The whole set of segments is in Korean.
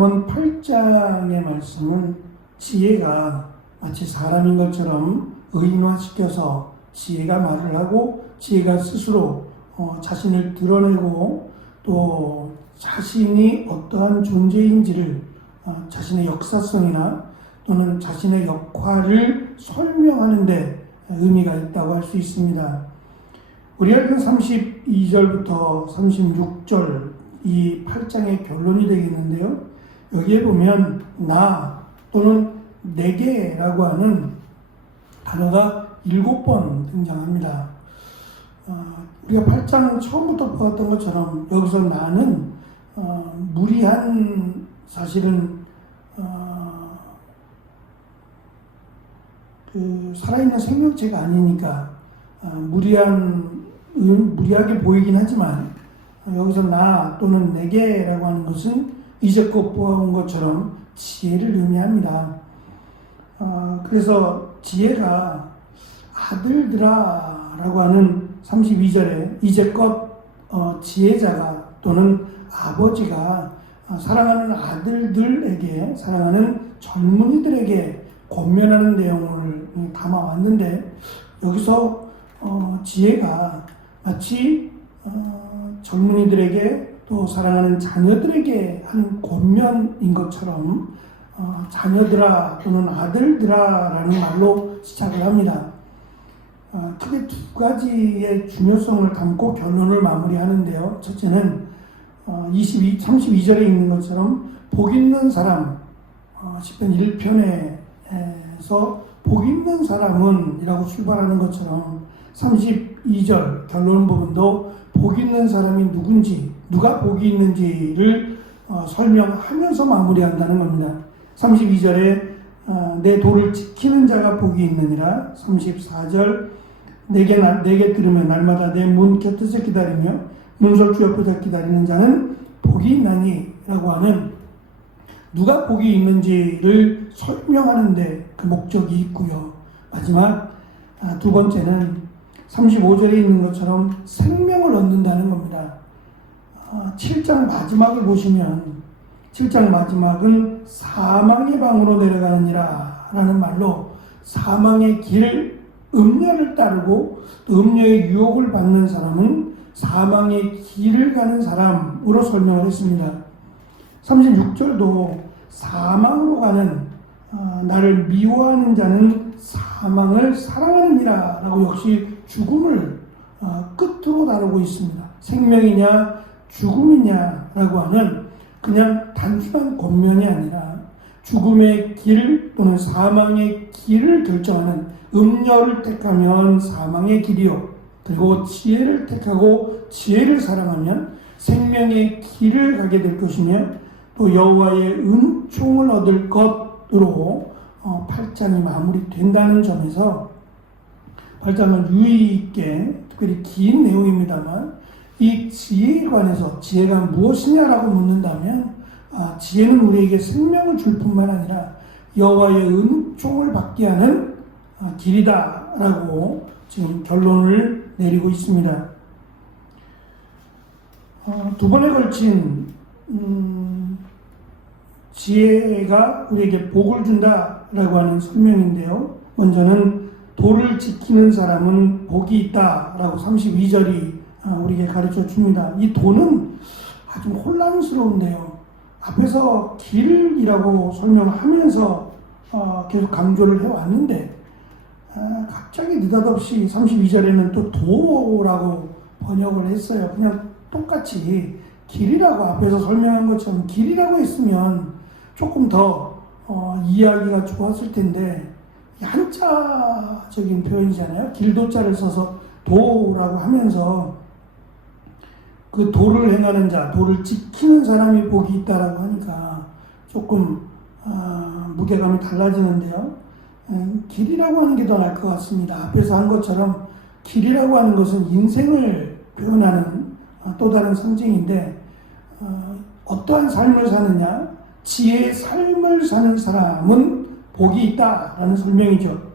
잠언 8장의 말씀은 지혜가 마치 사람인 것처럼 의인화시켜서 지혜가 말을 하고 지혜가 스스로 자신을 드러내고 또 자신이 어떠한 존재인지를 자신의 역사성이나 또는 자신의 역할을 설명하는 데 의미가 있다고 할 수 있습니다. 우리가 32절부터 36절 이 8장의 결론이 되겠는데요. 여기에 보면 나 또는 내게라고 하는 단어가 7번 등장합니다. 우리가 8장 처음부터 보았던 것처럼 여기서 나는 무리한 사실은 살아있는 생명체가 아니니까 무리하게 보이긴 하지만 여기서 나 또는 내게라고 하는 것은 이제껏 보아온 것처럼 지혜를 의미합니다. 그래서 지혜가 아들들아라고 하는 32절에 이제껏 지혜자가 또는 아버지가 사랑하는 아들들에게 사랑하는 젊은이들에게 권면하는 내용을 담아왔는데 여기서 지혜가 마치 젊은이들에게 또 사랑하는 자녀들에게 하는 권면인 것처럼 자녀들아 또는 아들들아라는 말로 시작을 합니다. 크게 두 가지의 중요성을 담고 결론을 마무리하는데요. 첫째는 32절에 있는 것처럼 복 있는 사람, 시편 1편에서 복 있는 사람은 이라고 출발하는 것처럼 32절 결론 부분도 복 있는 사람이 누군지, 누가 복이 있는지를 설명하면서 마무리한다는 겁니다. 32절에 내 도를 지키는 자가 복이 있느니라. 34절 내게 들으면 날마다 내 문 곁에서 기다리며 문설주 옆에서 기다리는 자는 복이 있나니 라고 하는 누가 복이 있는지를 설명하는데 그 목적이 있고요. 마지막 두 번째는 35절에 있는 것처럼 생명을 얻는다는 겁니다. 7장 마지막을 보시면 7장 마지막은 사망의 방으로 내려가느니라 라는 말로 사망의 길, 음녀를 따르고 또 음녀의 유혹을 받는 사람은 사망의 길을 가는 사람으로 설명을 했습니다. 36절도 사망으로 가는 나를 미워하는 자는 사망을 사랑하느니라 라고 역시 죽음을 끝으로 다루고 있습니다. 생명이냐 죽음이냐 라고 하는 그냥 단순한 권면이 아니라 죽음의 길 또는 사망의 길을 결정하는 음녀를 택하면 사망의 길이요 그리고 지혜를 택하고 지혜를 사랑하면 생명의 길을 가게 될 것이며 또 여호와의 은총을 얻을 것으로 8장이 마무리된다는 점에서 8장은 유의 있게 특별히 긴 내용입니다만 이 지혜에 관해서 지혜가 무엇이냐라고 묻는다면 지혜는 우리에게 생명을 줄 뿐만 아니라 여호와의 은총을 받게 하는 길이다라고 지금 결론을 내리고 있습니다. 두 번에 걸친 지혜가 우리에게 복을 준다라고 하는 설명인데요. 먼저는 도를 지키는 사람은 복이 있다라고 32절이 우리에게 가르쳐 줍니다. 이 도는 아주 혼란스러운데요. 앞에서 길이라고 설명하면서 계속 강조를 해왔는데 갑자기 느닷없이 32절에는 또 도라고 번역을 했어요. 그냥 똑같이 길이라고 앞에서 설명한 것처럼 길이라고 했으면 조금 더 이해하기가 좋았을 텐데 한자적인 표현이잖아요. 길도자를 써서 도라고 하면서 그 도를 행하는 자, 도를 지키는 사람이 복이 있다라고 하니까 조금 무게감이 달라지는데요. 길이라고 하는 게 더 나을 것 같습니다. 앞에서 한 것처럼 길이라고 하는 것은 인생을 표현하는 또 다른 상징인데 어떠한 삶을 사느냐, 지혜의 삶을 사는 사람은 복이 있다라는 설명이죠.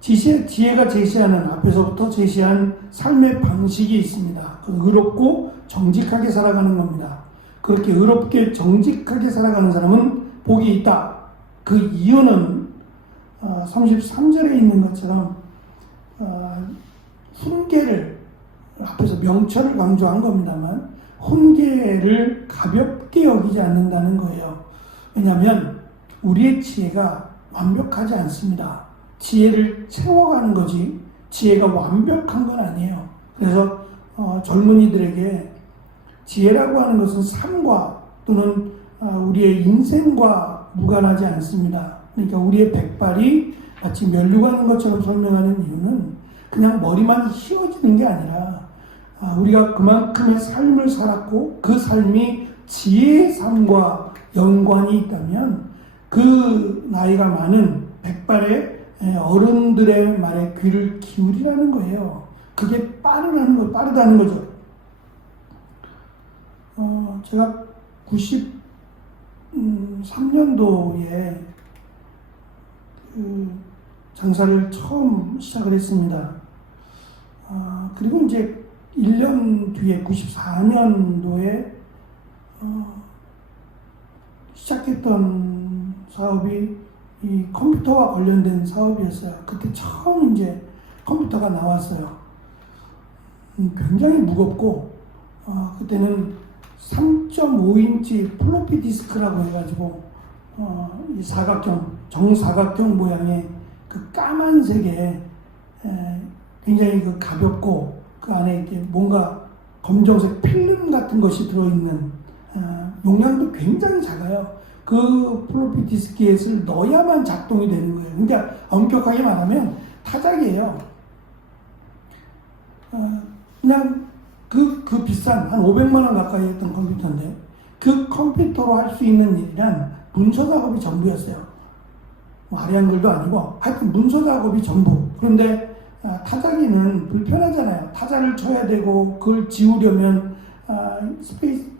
지혜가 제시하는 앞에서부터 제시한 삶의 방식이 있습니다. 의롭고 정직하게 살아가는 겁니다. 그렇게 의롭게 정직하게 살아가는 사람은 복이 있다. 그 이유는 33절에 있는 것처럼 훈계를 앞에서 명철을 강조한 겁니다만 훈계를 가볍게 여기지 않는다는 거예요. 왜냐하면 우리의 지혜가 완벽하지 않습니다. 지혜를 채워가는 거지 지혜가 완벽한 건 아니에요. 그래서 젊은이들에게 지혜라고 하는 것은 삶과 또는 우리의 인생과 무관하지 않습니다. 그러니까 우리의 백발이 마치 면류관인 것처럼 설명하는 이유는 그냥 머리만 휘어지는 게 아니라 우리가 그만큼의 삶을 살았고 그 삶이 지혜의 삶과 연관이 있다면 그 나이가 많은 백발의 어른들의 말에 귀를 기울이라는 거예요. 그게 빠르다는 거죠. 제가 93년도에 장사를 처음 시작을 했습니다. 그리고 이제 1년 뒤에 94년도에 시작했던 사업이 이 컴퓨터와 관련된 사업이었어요. 그때 처음 이제 컴퓨터가 나왔어요. 굉장히 무겁고 그때는 3.5인치 플로피 디스크라고 해가지고 이 정사각형 모양의 그 까만색에 굉장히 그 가볍고 그 안에 이렇게 뭔가 검정색 필름 같은 것이 들어있는 용량도 굉장히 작아요. 그 플로피 디스켓을 넣어야만 작동이 되는 거예요. 그러니까 엄격하게 말하면 타작이에요. 그냥 그 비싼 한 500만 원 가까이 했던 컴퓨터인데 그 컴퓨터로 할 수 있는 일이란 문서 작업이 전부였어요. 아리안글도 아니고 하여튼 문서 작업이 전부. 그런데 타자기는 불편하잖아요. 타자를 쳐야 되고 그걸 지우려면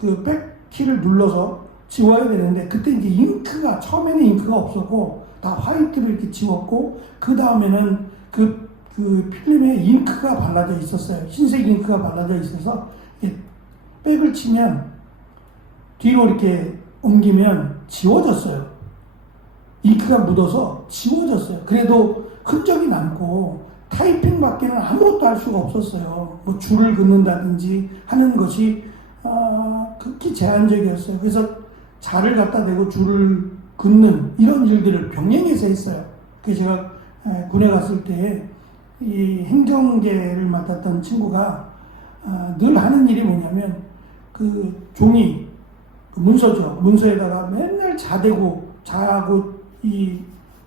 그 백키를 눌러서 지워야 되는데 그때 이제 처음에는 잉크가 없었고 다 화이트로 이렇게 지웠고 그 다음에는 그 필름에 잉크가 발라져 있었어요. 흰색 잉크가 발라져 있어서 백을 치면 뒤로 이렇게 옮기면 지워졌어요. 잉크가 묻어서 지워졌어요. 그래도 흔적이 남고 타이핑밖에는 아무것도 할 수가 없었어요. 뭐 줄을 긋는다든지 하는 것이 극히 제한적이었어요. 그래서 자를 갖다 대고 줄을 긋는 이런 일들을 병행해서 했어요. 그래서 제가 군에 갔을 때 이 행정계를 맡았던 친구가 늘 하는 일이 뭐냐면 그 종이 그 문서죠. 문서에다가 맨날 자고 이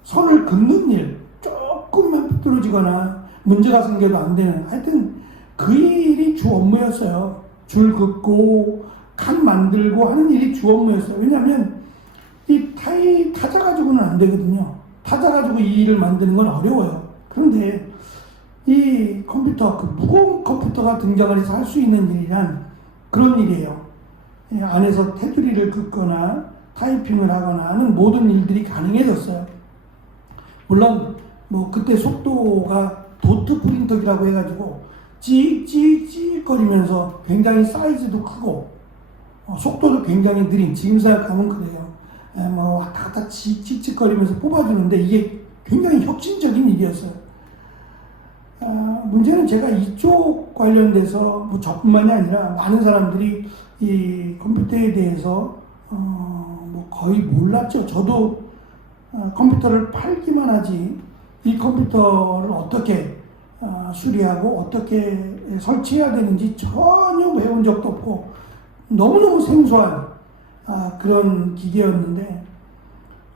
선을 긋는 일 조금만 삐뚤어지거나 문제가 생겨도 안 되는 하여튼 그 일이 주 업무였어요. 줄 긋고 칸 만들고 하는 일이 주 업무였어요. 왜냐하면 이 타자 가지고는 안 되거든요. 타자 가지고 이 일을 만드는 건 어려워요. 그런데 이 컴퓨터, 그 무거운 컴퓨터가 등장을 해서 할 수 있는 일이란 그런 일이에요. 안에서 테두리를 긋거나 타이핑을 하거나 하는 모든 일들이 가능해졌어요. 물론 뭐 그때 속도가 도트 프린터기라고 해가지고 찍찍찍 거리면서 굉장히 사이즈도 크고 속도도 굉장히 느린, 지금 생각하면 그래요. 뭐 왔다 갔다 찍찍 거리면서 뽑아주는데 이게 굉장히 혁신적인 일이었어요. 문제는 제가 이쪽 관련돼서 뭐 저뿐만이 아니라 많은 사람들이 이 컴퓨터에 대해서 뭐 거의 몰랐죠. 저도 컴퓨터를 팔기만 하지 이 컴퓨터를 어떻게 수리하고 어떻게 설치해야 되는지 전혀 배운 적도 없고 너무너무 생소한 그런 기계였는데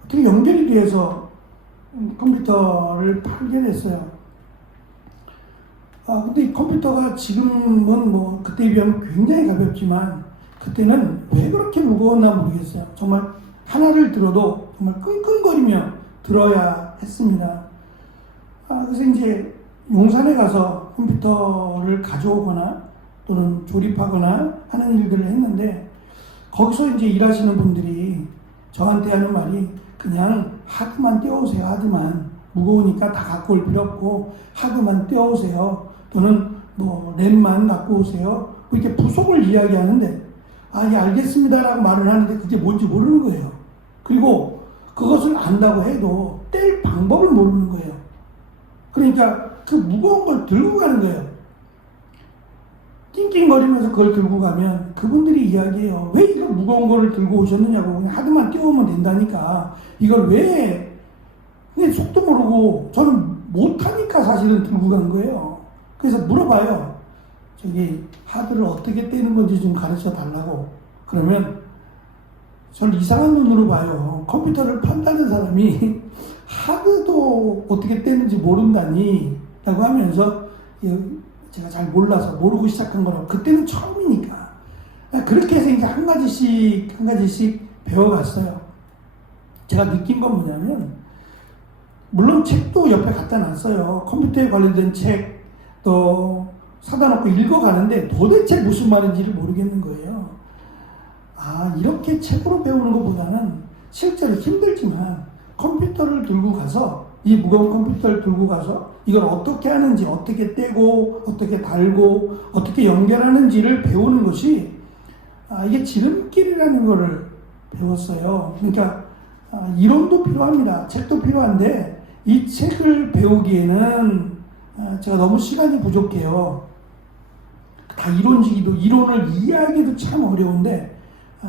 어떻게 연결이 돼서 컴퓨터를 팔게 됐어요. 근데 이 컴퓨터가 지금은 뭐 그때에 비하면 굉장히 가볍지만 그때는 왜 그렇게 무거웠나 모르겠어요. 정말 하나를 들어도 정말 끙끙거리며 들어야 했습니다. 그래서 이제 용산에 가서 컴퓨터를 가져오거나 또는 조립하거나 하는 일들을 했는데 거기서 이제 일하시는 분들이 저한테 하는 말이 그냥 하드만 떼어오세요. 하드만. 무거우니까 다 갖고 올 필요 없고 하드만 떼어오세요. 또는 뭐 램만 갖고 오세요. 이렇게 부속을 이야기하는데 예, 알겠습니다라고 말을 하는데 그게 뭔지 모르는 거예요. 그리고 그것을 안다고 해도 뗄 방법을 모르는 거예요. 그러니까 그 무거운 걸 들고 가는 거예요. 낑낑거리면서 그걸 들고 가면 그분들이 이야기해요. 왜 이걸 무거운 거를 들고 오셨느냐고. 그냥 하드만 띄우면 된다니까. 이걸 왜, 근데 속도 모르고 저는 못하니까 사실은 들고 간 거예요. 그래서 물어봐요. 저기 하드를 어떻게 떼는 건지 좀 가르쳐 달라고. 그러면 저를 이상한 눈으로 봐요. 컴퓨터를 판다는 사람이 하드도 어떻게 떼는지 모른다니 라고 하면서 제가 잘 몰라서 모르고 시작한 거라고. 그때는 처음이니까. 그렇게 해서 이제 한 가지씩 배워갔어요. 제가 느낀 건 뭐냐면, 물론 책도 옆에 갖다 놨어요. 컴퓨터에 관련된 책 또 사다 놓고 읽어가는데 도대체 무슨 말인지를 모르겠는 거예요. 이렇게 책으로 배우는 것보다는 실제로 힘들지만 컴퓨터를 들고 가서, 이 무거운 컴퓨터를 들고 가서 이걸 어떻게 하는지, 어떻게 떼고, 어떻게 달고, 어떻게 연결하는지를 배우는 것이, 이게 지름길이라는 거를 배웠어요. 그러니까, 이론도 필요합니다. 책도 필요한데, 이 책을 배우기에는 제가 너무 시간이 부족해요. 다 이론을 이해하기도 참 어려운데,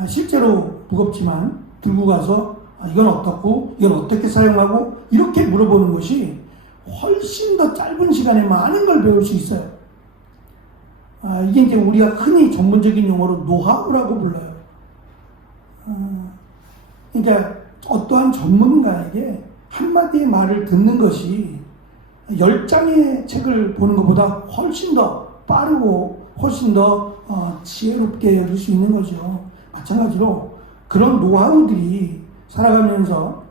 실제로 무겁지만 들고 가서 이건 어떻고, 이건 어떻게 사용하고, 이렇게 물어보는 것이 훨씬 더 짧은 시간에 많은 걸 배울 수 있어요. 이게 이제 우리가 흔히 전문적인 용어로 노하우라고 불러요. 그러니까 어떠한 전문가에게 한마디의 말을 듣는 것이 10장의 책을 보는 것보다 훨씬 더 빠르고 훨씬 더 지혜롭게 여길 수 있는 거죠. 마찬가지로 그런 노하우들이 살아가면서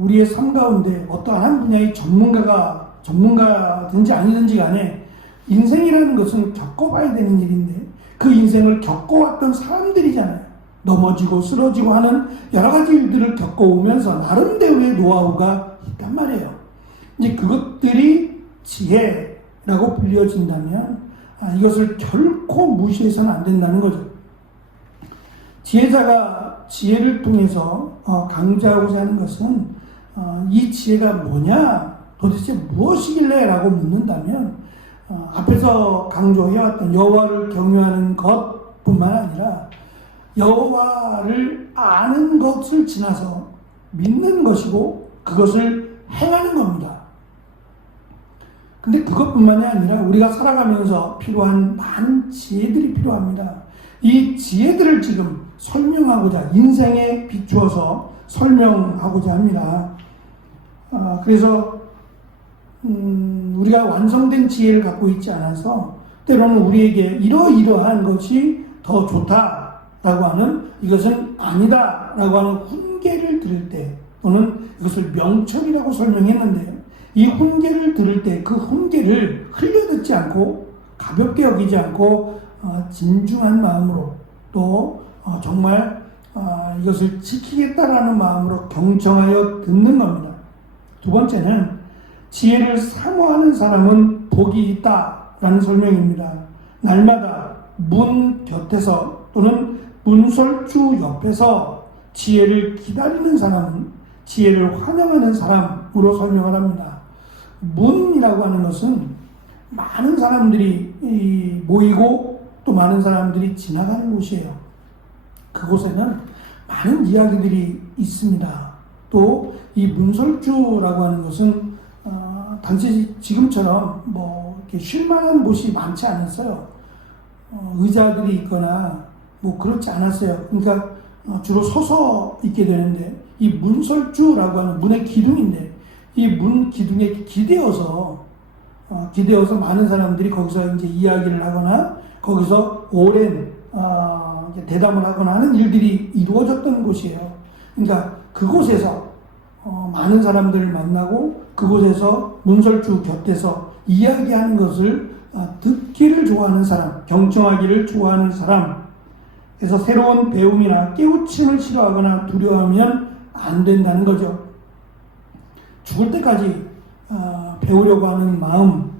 우리의 삶 가운데 어떠한 한 분야의 전문가든지 아니든지 간에 인생이라는 것은 겪어봐야 되는 일인데, 그 인생을 겪어왔던 사람들이잖아요. 넘어지고 쓰러지고 하는 여러 가지 일들을 겪어오면서 나름대로의 노하우가 있단 말이에요. 이제 그것들이 지혜라고 불려진다면 이것을 결코 무시해서는 안 된다는 거죠. 지혜자가 지혜를 통해서 강조하고자 하는 것은 이 지혜가 뭐냐, 도대체 무엇이길래 라고 묻는다면 앞에서 강조해왔던 여호와를 경외하는 것뿐만 아니라 여호와를 아는 것을 지나서 믿는 것이고 그것을 행하는 겁니다. 근데 그것뿐만이 아니라 우리가 살아가면서 필요한 많은 지혜들이 필요합니다. 이 지혜들을 지금 설명하고자, 인생에 비추어서 설명하고자 합니다. 그래서 우리가 완성된 지혜를 갖고 있지 않아서 때로는 우리에게 이러이러한 것이 더 좋다라고 하는, 이것은 아니다라고 하는 훈계를 들을 때, 또는 이것을 명철이라고 설명했는데, 이 훈계를 들을 때 그 훈계를 흘려듣지 않고 가볍게 여기지 않고 진중한 마음으로, 또 정말 이것을 지키겠다라는 마음으로 경청하여 듣는 겁니다. 두 번째는 지혜를 사모하는 사람은 복이 있다라는 설명입니다. 날마다 문 곁에서 또는 문설주 옆에서 지혜를 기다리는 사람은 지혜를 환영하는 사람으로 설명을 합니다. 문이라고 하는 것은 많은 사람들이 모이고 또 많은 사람들이 지나가는 곳이에요. 그곳에는 많은 이야기들이 있습니다. 또 이 문설주라고 하는 것은 단지 지금처럼 뭐 이렇게 쉴만한 곳이 많지 않았어요. 의자들이 있거나 뭐 그렇지 않았어요. 그러니까 주로 서서 있게 되는데, 이 문설주라고 하는 문의 기둥인데, 이 문 기둥에 기대어서 많은 사람들이 거기서 이제 이야기를 하거나 거기서 오랜 대담을 하거나 하는 일들이 이루어졌던 곳이에요. 그러니까 그곳에서 많은 사람들을 만나고 그곳에서 문설주 곁에서 이야기하는 것을 듣기를 좋아하는 사람, 경청하기를 좋아하는 사람, 그래서 새로운 배움이나 깨우침을 싫어하거나 두려워하면 안 된다는 거죠. 죽을 때까지 배우려고 하는 마음,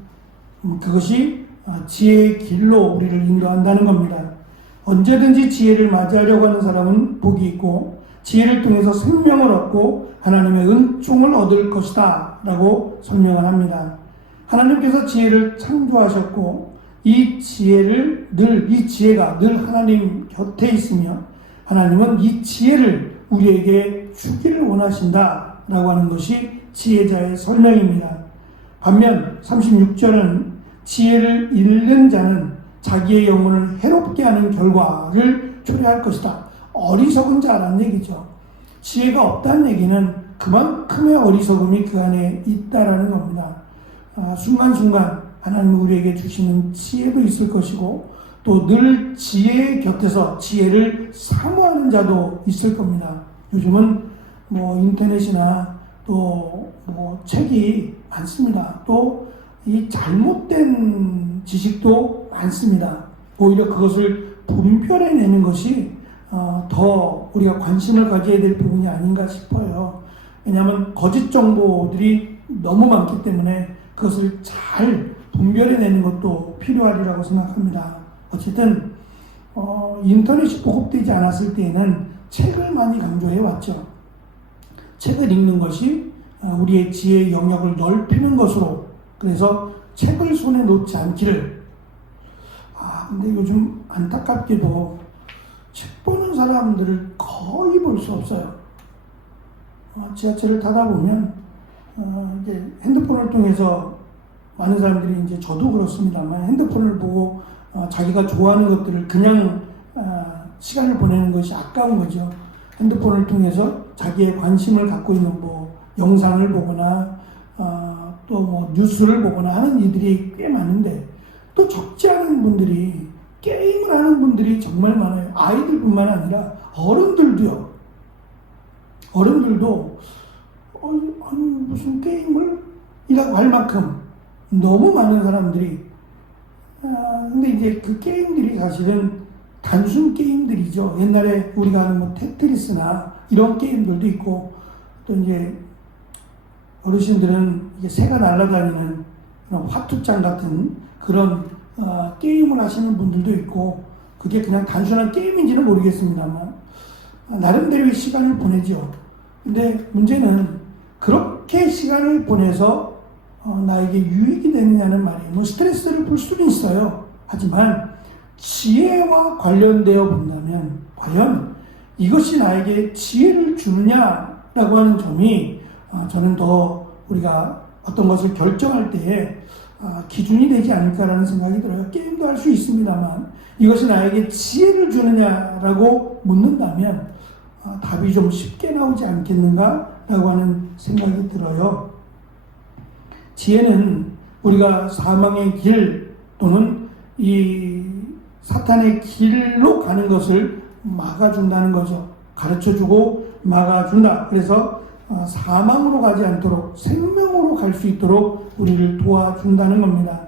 그것이 지혜의 길로 우리를 인도한다는 겁니다. 언제든지 지혜를 맞이하려고 하는 사람은 복이 있고 지혜를 통해서 생명을 얻고 하나님의 은총을 얻을 것이다 라고 설명을 합니다. 하나님께서 지혜를 창조하셨고 이 지혜가 늘 하나님 곁에 있으며 하나님은 이 지혜를 우리에게 주기를 원하신다 라고 하는 것이 지혜자의 설명입니다. 반면 36절은 지혜를 잃는 자는 자기의 영혼을 해롭게 하는 결과를 초래할 것이다. 어리석은 자라는 얘기죠. 지혜가 없다는 얘기는 그만큼의 어리석음이 그 안에 있다라는 겁니다. 순간순간 하나님 우리에게 주시는 지혜도 있을 것이고 또 늘 지혜의 곁에서 지혜를 사모하는 자도 있을 겁니다. 요즘은 인터넷이나 또 책이 많습니다. 또 이 잘못된 지식도 많습니다. 오히려 그것을 분별해내는 것이 더 우리가 관심을 가져야 될 부분이 아닌가 싶어요. 왜냐하면 거짓 정보들이 너무 많기 때문에 그것을 잘 분별해내는 것도 필요하리라고 생각합니다. 어쨌든 인터넷이 보급되지 않았을 때에는 책을 많이 강조해 왔죠. 책을 읽는 것이 우리의 지혜의 영역을 넓히는 것으로, 그래서 책을 손에 놓지 않기를. 근데 요즘 안타깝게도 책 보는 사람들을 거의 볼 수 없어요. 지하철을 타다 보면 이제 핸드폰을 통해서 많은 사람들이, 이제 저도 그렇습니다만, 핸드폰을 보고 자기가 좋아하는 것들을 그냥 시간을 보내는 것이 아까운 거죠. 핸드폰을 통해서 자기의 관심을 갖고 있는 영상을 보거나 또 뉴스를 보거나 하는 이들이 꽤 많은데, 또 적지 않은 분들이 게임을 하는 분들이 정말 많아요. 아이들뿐만 아니라 어른들도요. 어른들도 아니 무슨 게임을 이라고 할 만큼 너무 많은 사람들이. 근데 이제 그 게임들이 사실은 단순 게임들이죠. 옛날에 우리가 하는 테트리스나 이런 게임들도 있고, 또 이제 어르신들은 이게 새가 날아다니는 그런 화투장 같은 그런 게임을 하시는 분들도 있고, 그게 그냥 단순한 게임인지는 모르겠습니다만 나름대로의 시간을 보내죠. 근데 문제는 그렇게 시간을 보내서 나에게 유익이 되느냐는 말이에요. 스트레스를 풀 수는 있어요. 하지만 지혜와 관련되어 본다면 과연 이것이 나에게 지혜를 주느냐라고 하는 점이 저는 더 우리가 어떤 것을 결정할 때에 기준이 되지 않을까라는 생각이 들어요. 게임도 할 수 있습니다만 이것이 나에게 지혜를 주느냐라고 묻는다면 답이 좀 쉽게 나오지 않겠는가라고 하는 생각이 들어요. 지혜는 우리가 사망의 길 또는 이 사탄의 길로 가는 것을 막아준다는 거죠. 가르쳐주고 막아준다. 그래서 사망으로 가지 않도록 생명으로 갈 수 있도록 우리를 도와준다는 겁니다.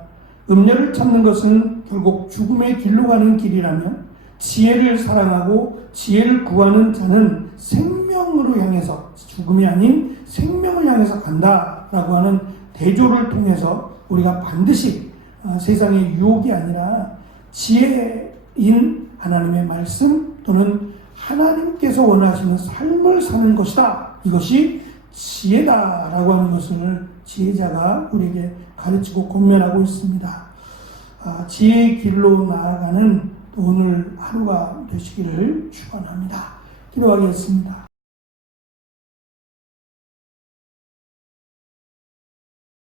음료를 찾는 것은 결국 죽음의 길로 가는 길이라면 지혜를 사랑하고 지혜를 구하는 자는 생명으로 향해서, 죽음이 아닌 생명을 향해서 간다라고 하는 대조를 통해서 우리가 반드시 세상의 유혹이 아니라 지혜인 하나님의 말씀 또는 하나님께서 원하시는 삶을 사는 것이다. 이것이 지혜다라고 하는 것을 지혜자가 우리에게 가르치고 권면하고 있습니다. 지혜의 길로 나아가는 오늘 하루가 되시기를 축원합니다. 기도하겠습니다.